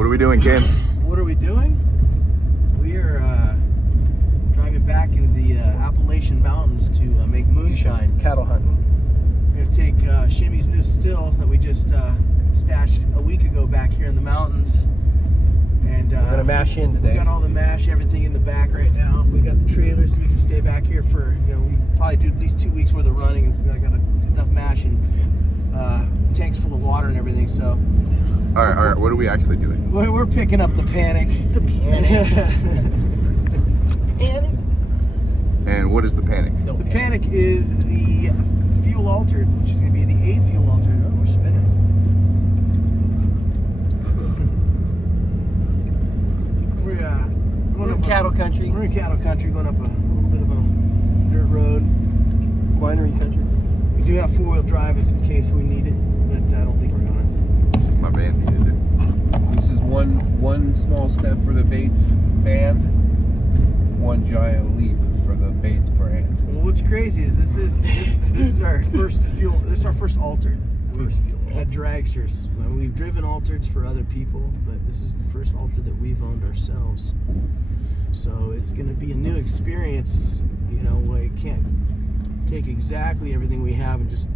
What are we doing, Ken? What are we doing? We are driving back into the Appalachian Mountains to make moonshine. Cattle hunting. We're going to take Shimmy's new still that we just stashed a week ago back here in the mountains. And We're gonna mash in today. We got all the mash, everything in the back right now. We got the trailer so we can stay back here for, we probably do at least 2 weeks worth of running. And we got enough mash and tanks full of water and everything. So, All right. What are we actually doing? we're picking up the panic. The panic. Panic. And what is the panic? The panic is the fuel altered, which is going to be the A fuel altered. Oh, we're spinning. We're in cattle country. We're in cattle country, going up a little bit of a dirt road. Winery country. We do have 4-wheel drive if in case we need it, but I don't think we're gonna. My band needed it. This is one small step for the Bates band, one giant leap for the Bates brand. Well, what's crazy is this is our first fuel. This is our first altered. First fuel. At dragsters. We've driven altereds for other people, but this is the first altered that we've owned ourselves. So it's going to be a new experience. We can't take exactly everything we have and just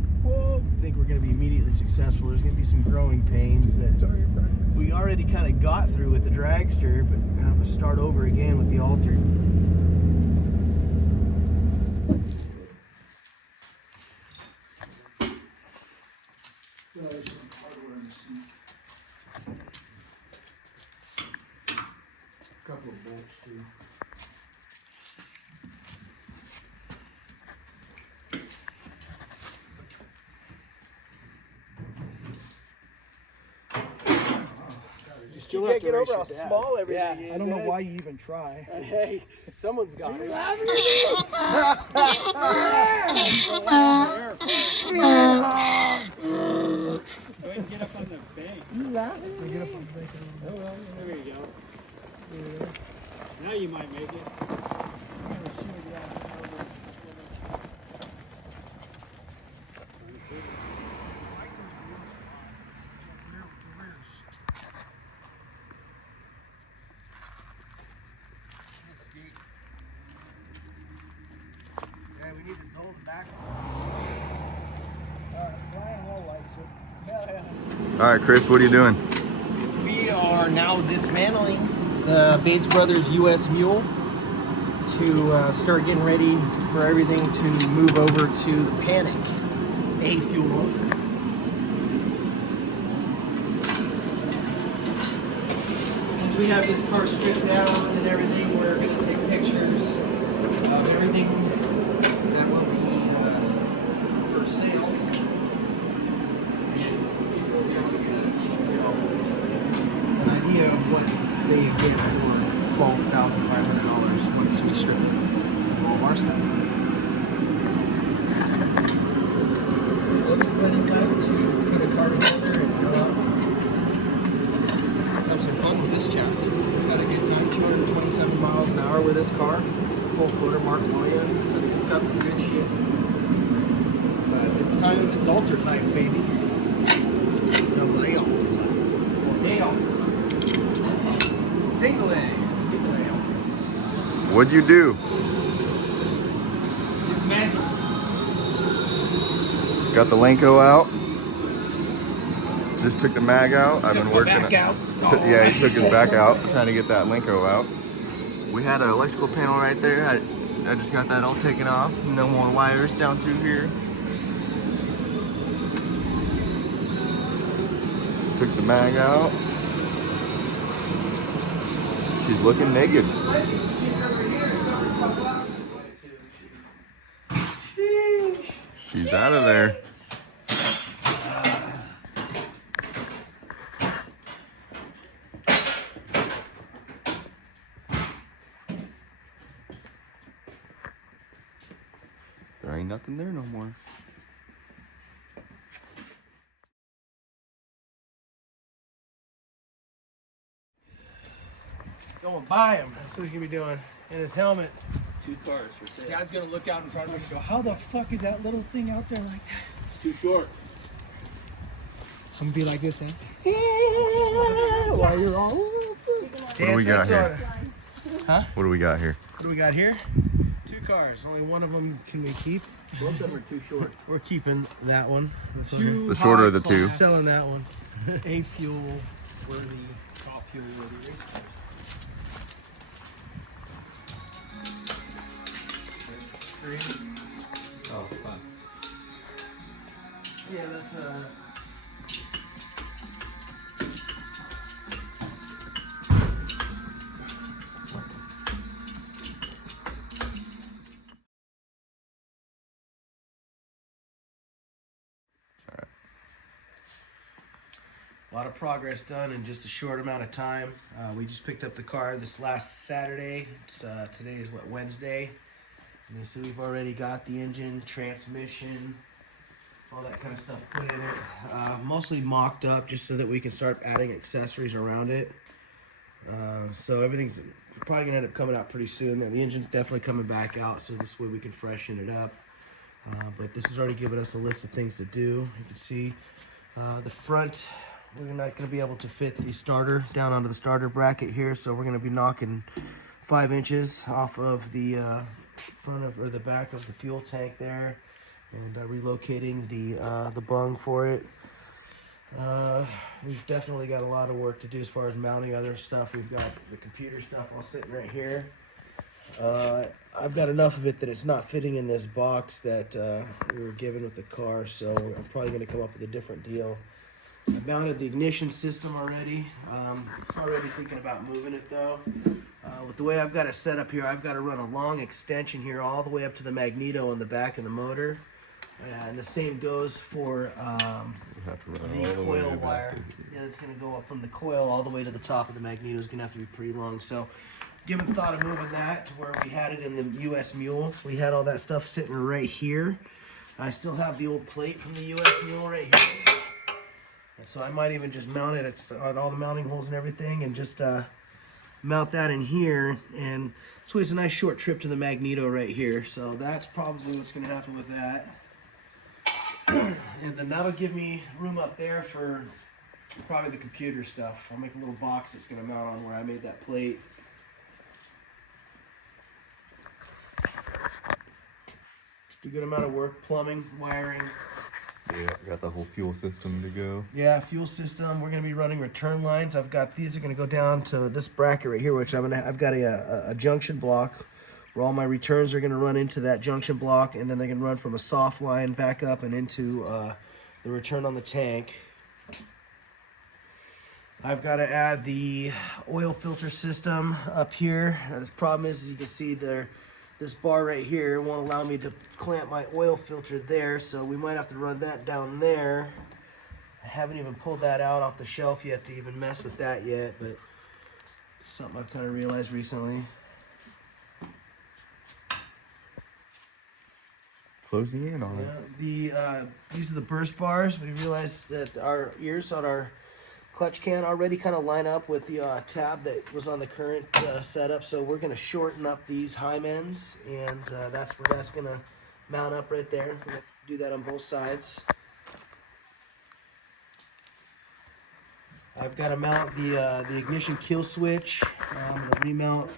think we're going to be immediately successful. There's going to be some growing pains that we already kind of got through with the dragster, but we're going to have to start over again with the altered. Couple of bolts too. You still can't get over how small everything is. I don't know why you even try. Hey, someone's got it. Go ahead and get up on the bank. You laughing? Get up on the bank. Oh, well, there you go. Now you might make it. Yeah, we need to dull the back. Brian Hall likes it. All right, Chris, what are you doing? We are now dismantling the Bates Brothers U.S. Mule to start getting ready for everything to move over to the Panic A fuel. Once we have this car stripped down and everything, we're going to take pictures of everything that will be for sale. An idea of what they get for $12,500 once we strip all of our stuff. Plenty of time to put a car together and go out. Have some fun with this chassis. We had a good time, 227 miles an hour with this car. Full footer Mark Williams, so it's got some good shit. But it's time, it's altered life, baby. No layoff. Layoff. Single A. What'd you do? Dismantle. Got the Lenko out. Just took the mag out. I've been working. Back out. Yeah, he took his back out, trying to get that Lenko out. We had an electrical panel right there. I just got that all taken off. No more wires down through here. Took the mag out. She's looking naked. She's out of there. There ain't nothing there no more. Go and buy him. That's what he's gonna be doing. In his helmet. 2 cars for sale. God's gonna look out in front of us and go, How the fuck is that little thing out there like that? It's too short. I'm gonna be like this, huh? while What do we got here? What do we got here? What do we got here? 2 cars. Only one of them can we keep. Both of them are too short. We're keeping that one. This one here. The shorter of the two. Selling that one. A fuel worthy, top fuel worthy race cars. Oh, fun. Yeah, that's a lot of progress done in just a short amount of time. We just picked up the car this last Saturday. Today is what, Wednesday? And you see we've already got the engine, transmission, all that kind of stuff put in it. Mostly mocked up just so that we can start adding accessories around it. So everything's probably gonna end up coming out pretty soon. The engine's definitely coming back out, so this way we can freshen it up. But this has already given us a list of things to do. You can see the front, we're not going to be able to fit the starter down onto the starter bracket here, so we're going to be knocking 5 inches off of the front of, or the back of the fuel tank there, and relocating the bung for it. We've definitely got a lot of work to do as far as mounting other stuff. We've got the computer stuff all sitting right here. I've got enough of it that it's not fitting in this box that we were given with the car, so I'm probably going to come up with a different deal. I mounted the ignition system already. Already thinking about moving it though. With the way I've got it set up here, I've got to run a long extension here all the way up to the magneto on the back of the motor. And the same goes for the coil wire. Yeah, it's going to go up from the coil all the way to the top of the magneto. It's going to have to be pretty long. So given thought of moving that to where we had it in the US Mule, we had all that stuff sitting right here. I still have the old plate from the US Mule right here. So I might even just mount it on all the mounting holes and everything, and just mount that in here. And so it's a nice short trip to the magneto right here. So that's probably what's going to happen with that. And then that'll give me room up there for probably the computer stuff. I'll make a little box that's going to mount on where I made that plate. Just a good amount of work, plumbing, wiring. Yeah, got the whole fuel system to go. Yeah, fuel system. We're gonna be running return lines. I've got these are gonna go down to this bracket right here, which I've got a junction block where all my returns are gonna run into that junction block, and then they're gonna run from a soft line back up and into the return on the tank. I've got to add the oil filter system up here. The problem is, as you can see there, this bar right here won't allow me to clamp my oil filter there, so we might have to run that down there. I haven't even pulled that out off the shelf yet to even mess with that yet, but it's something I've kind of realized recently. Closing in on it. Yeah, these are the burst bars. We realized that our ears on our clutch can already kind of line up with the tab that was on the current setup, so we're going to shorten up these Hymens, and that's where that's going to mount up right there. We're going to do that on both sides. I've got to mount the ignition kill switch. I'm going to remount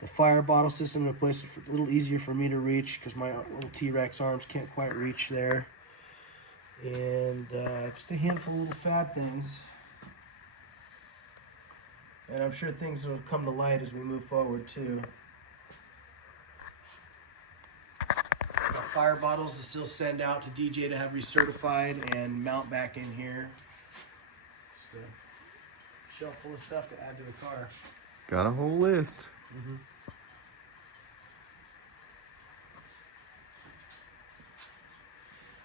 the fire bottle system and place it a little easier for me to reach because my little T-Rex arms can't quite reach there. And just a handful of little fab things. And I'm sure things will come to light as we move forward too. Our fire bottles to still send out to DJ to have recertified and mount back in here. Just a shelf full of stuff to add to the car. Got a whole list. Mm-hmm.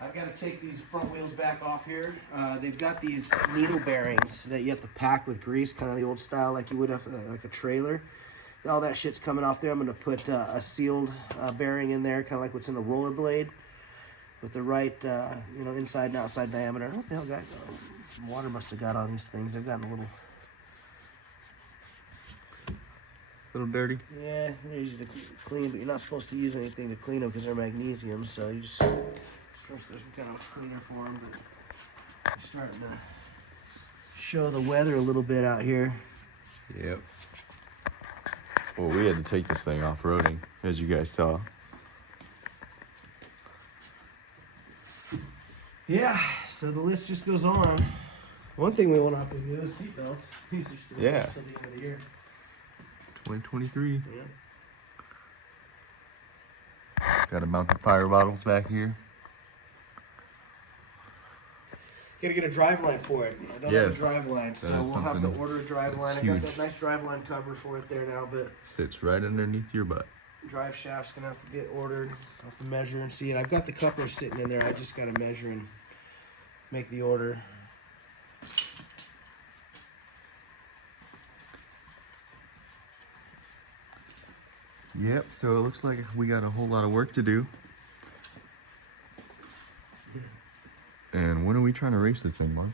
I've got to take these front wheels back off here. They've got these needle bearings that you have to pack with grease, kind of the old style like you would have like a trailer. All that shit's coming off there. I'm going to put a sealed bearing in there, kind of like what's in a rollerblade, with the right, inside and outside diameter. What the hell got water must have got on these things. They've gotten a Little dirty. yeah, they're easy to clean, but you're not supposed to use anything to clean them because they're magnesium. So you just supposed to there's some kind of cleaner for them, but you're starting to show the weather a little bit out here. Yep. Well, we had to take this thing off-roading, as you guys saw. Yeah, so the list just goes on. One thing we won't have to do is seatbelts. These are still Yeah. until the end of the year. 2023. Yeah. Got to mount the fire bottles back here. Gotta get a drive line for it. I don't Yes, have a drive line, so that is we'll have to something order a drive that's line. I got huge. that nice drive line cover for it there now, but Sits right underneath your butt. drive shaft's gonna have to get ordered. I'll have to measure and see it. I've got the couplers sitting in there. I just gotta measure and make the order. Yep, so it looks like we got a whole lot of work to do. And when are we trying to race this thing, Mark?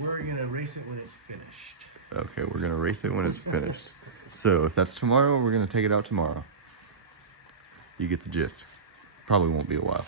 We're gonna race it when it's finished. Okay, we're gonna race it when it's finished. So if that's tomorrow, we're gonna take it out tomorrow. You get the gist. Probably won't be a while.